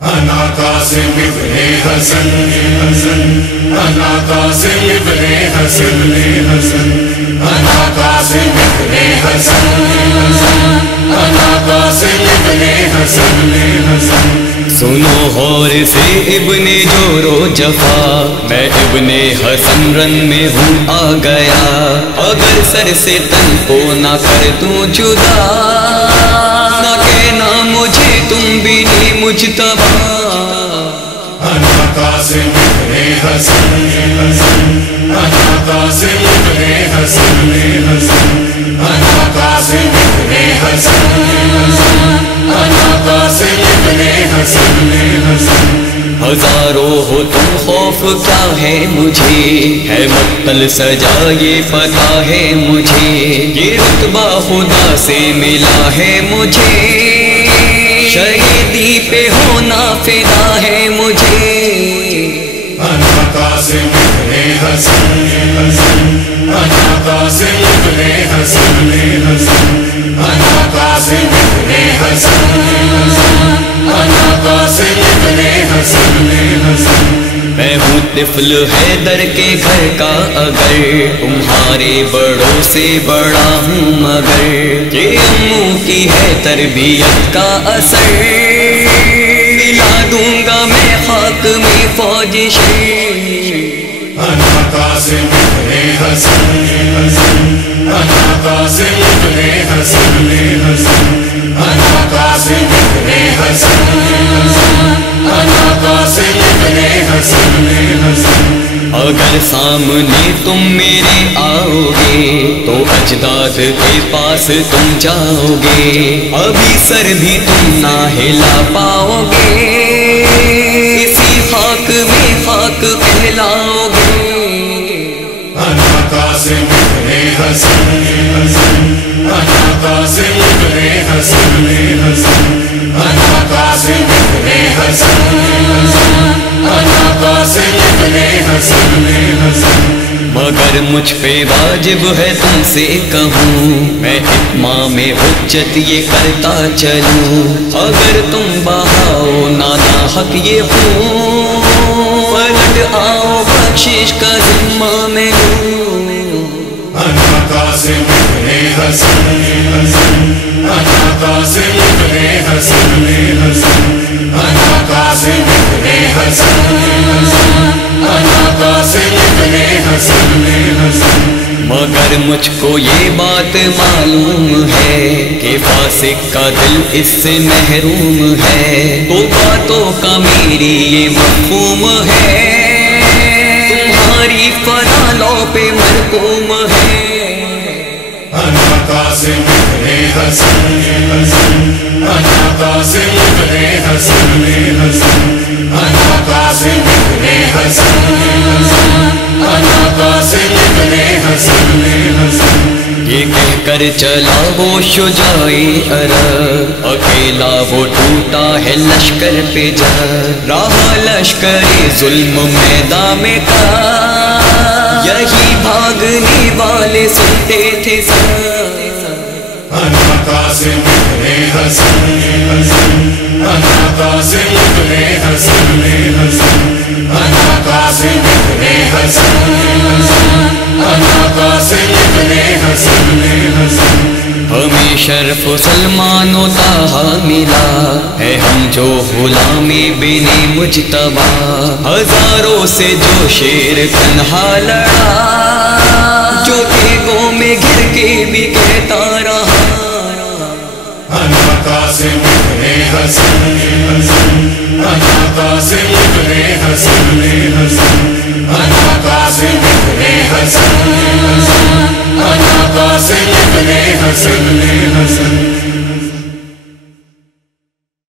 أنا قاسم ابن حسن أنا قاسم ابن حسن أنا قاسم ابن حسن أنا قاسم ابن حسن سنو غور سے ابن جور و جفا، میں ابن حسن رن میں ہوں آ گیا، اگر سر سے تن کو نہ کر دوں جدا، نہ کہنا مجھے تم بھی نہیں مجتبی۔ أنا قاسم ابن حسن أنا قاسم ابن حسن أنا قاسم ابن حسن أنا قاسم ابن حسن ہزاروں ہو تم خوف کیا ہے مجھے، ہے مقتل سجا یہ پتہ ہے مجھے، یہ رتبہ خدا سے ملا ہے مجھے، شہیدی پہ ہونا فدا ہے مجھے۔ أنا قاسم ابن حسن أنا قاسم ابن حسن أنا قاسم ابن حسن أنا قاسم ابن حسن میں ہوں طفل حیدر کے گھر کا، اگر تمہارے بڑوں سے بڑا ہوں مگر، یہ اموں کی ہے تربیت کا اثر، ملا دوں گا میں خاک میں فوج شیر۔ أنا قاسم ابن حسن أنا قاسم ابن حسن أنا قاسم ابن حسن أنا قاسم ابن حسن اگر سامنے تم میرے آؤ گے تو اجداد کے پاس تم جاؤ گے، ابھی سر بھی تم نہ ہلا پاؤ گے، اسی خاک میں خاک کہلاؤ گے۔ أنا قاسم ابن حسن أنا قاسم ابن حسن أنا قاسم ابن حسن أنا قاسم ابن حسن مگر مجھ پہ واجب ہے تم سے کہوں، میں اتمام حجت یہ کرتا چلوں، اگر تم بہاؤ نانا حق یہ ہوں، پلٹ آؤ بخشش کا ذمہ میں لوں۔ أنا قاسم ابن حسن أنا قاسم ابن حسن أنا قاسم ابن حسن أنا قاسم ابن حسن مگر مجھ کو یہ بات معلوم ہے کہ فاسق کا دل اس سے محروم ہے، تو باتوں کا میری یہ مفہوم ہے، تمہاری فنا لو پہ مرحوم ہے۔ أنا قاسم ابن حسن أنا قاسم ابن حسن أنا قاسم ابن حسن أنا قاسم ابن حسن یہ کہہ کر چلا وہ شجاعی عرب، اکیلا وہ ٹوٹا ہے لشکر پہ جا، راہ لشکر ظلم میدان میں کا، یہی بھاگنے والے سنتے تھے سر۔ أنا قاسم ابن حسن أنا قاسم ابن حسن أنا قاسم ابن حسن أنا قاسم ابن حسن ہمیں شرف سلمان و طٰہٰ ملا ہے، ہم جو غلامی بن مجتبی، ہزاروں سے جو شیر تنہا لڑا، جو تیغوں میں گر کے بھی کہتا رہا۔ أنا قاسم ابن حسن أنا قاسم ابن حسن أنا قاسم ابن حسن أنا قاسم ابن حسن